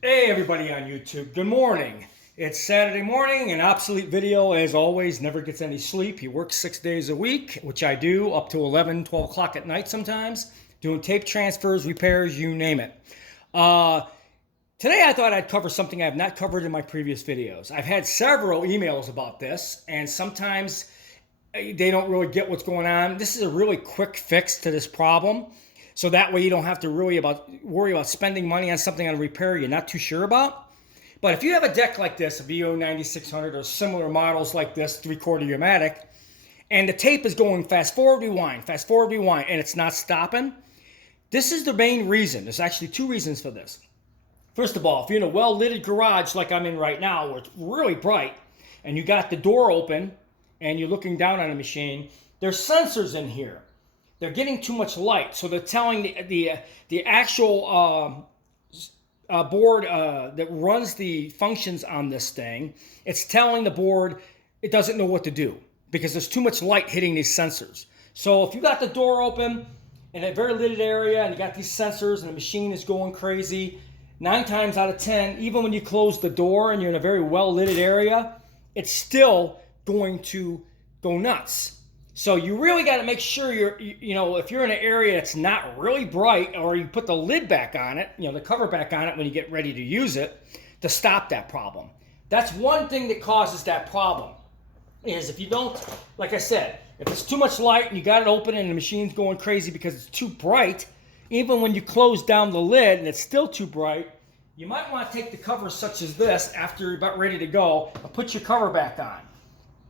Hey everybody on YouTube, good morning. It's Saturday morning and Obsolete Video, as always, never gets any sleep. He works 6 days a week, which I do, up to 11, 12 o'clock at night sometimes, doing tape transfers, repairs, you name it. Today I thought I'd cover something I have not covered in my previous videos. I've had several emails about this, and sometimes they don't really get what's going on. This is a really quick fix to this problem. So that way you don't have to worry about spending money on something on a repair you're not too sure about. But if you have a deck like this, a Vo-9600 or similar models like this, 3/4 Umatic, and the tape is going fast forward, rewind, and it's not stopping, this is the main reason. There's actually two reasons for this. First of all, if you're in a well-lit garage like I'm in right now, where it's really bright, and you got the door open, and you're looking down on a machine, there's sensors in here. They're getting too much light, so they're telling the actual board that runs the functions on this thing, it's telling the board it doesn't know what to do because there's too much light hitting these sensors. So if you got the door open in a very lit area and you got these sensors and the machine is going crazy, 9 times out of 10, even when you close the door and you're in a very well lit area, it's still going to go nuts. So you really got to make sure if you're in an area that's not really bright, or you put the lid back on it, the cover back on it when you get ready to use it, to stop that problem. That's one thing that causes that problem, is if you don't, like I said, if it's too much light and you got it open and the machine's going crazy because it's too bright, even when you close down the lid and it's still too bright, you might want to take the cover such as this after you're about ready to go and put your cover back on.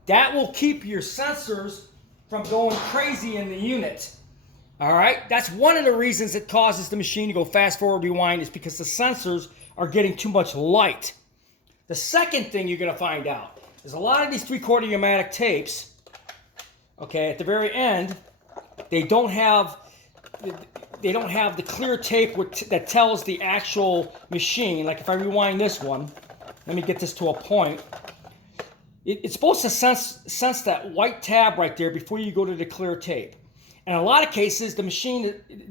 That will keep your sensors from going crazy in the unit. All right, that's one of the reasons it causes the machine to go fast forward, rewind, is because the sensors are getting too much light. The second thing you're going to find out is a lot of these 3/4 Umatic tapes, okay, at the very end, they don't have the clear tape that tells the actual machine. Like if I rewind this one, let me get this to a point. It's supposed to sense that white tab right there before you go to the clear tape. In a lot of cases, the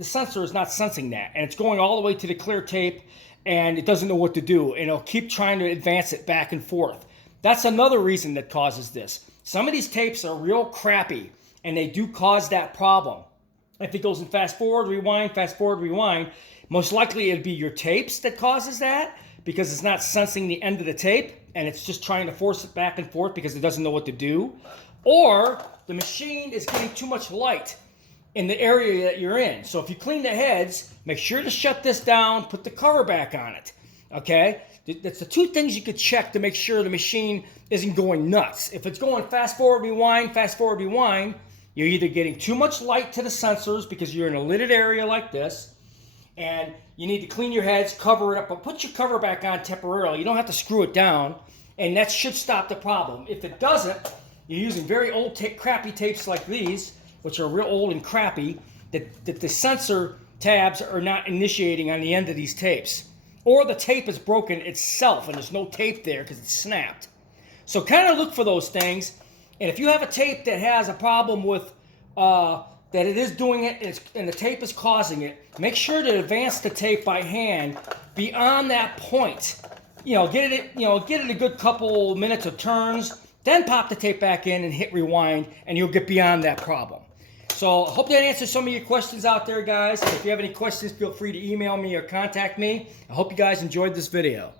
sensor is not sensing that, and it's going all the way to the clear tape, and it doesn't know what to do, and it'll keep trying to advance it back and forth. That's another reason that causes this. Some of these tapes are real crappy, and they do cause that problem. If it goes in fast forward, rewind, most likely it'd be your tapes that causes that, because it's not sensing the end of the tape, and it's just trying to force it back and forth because it doesn't know what to do. Or the machine is getting too much light in the area that you're in. So if you clean the heads, make sure to shut this down, put the cover back on it, okay? That's the two things you could check to make sure the machine isn't going nuts. If it's going fast forward, rewind, you're either getting too much light to the sensors because you're in a lit area like this, and you need to clean your heads, cover it up, but put your cover back on temporarily. You don't have to screw it down, and that should stop the problem. If it doesn't, you're using very old crappy tapes like these, which are real old and crappy, that the sensor tabs are not initiating on the end of these tapes. Or the tape is broken itself and there's no tape there because it's snapped. So kind of look for those things. And if you have a tape that has a problem with that it is doing it and the tape is causing it, make sure to advance the tape by hand beyond that point. Get it a good couple minutes of turns, then pop the tape back in and hit rewind, and you'll get beyond that problem. So I hope that answers some of your questions out there, guys. If you have any questions, feel free to email me or contact me. I hope you guys enjoyed this video.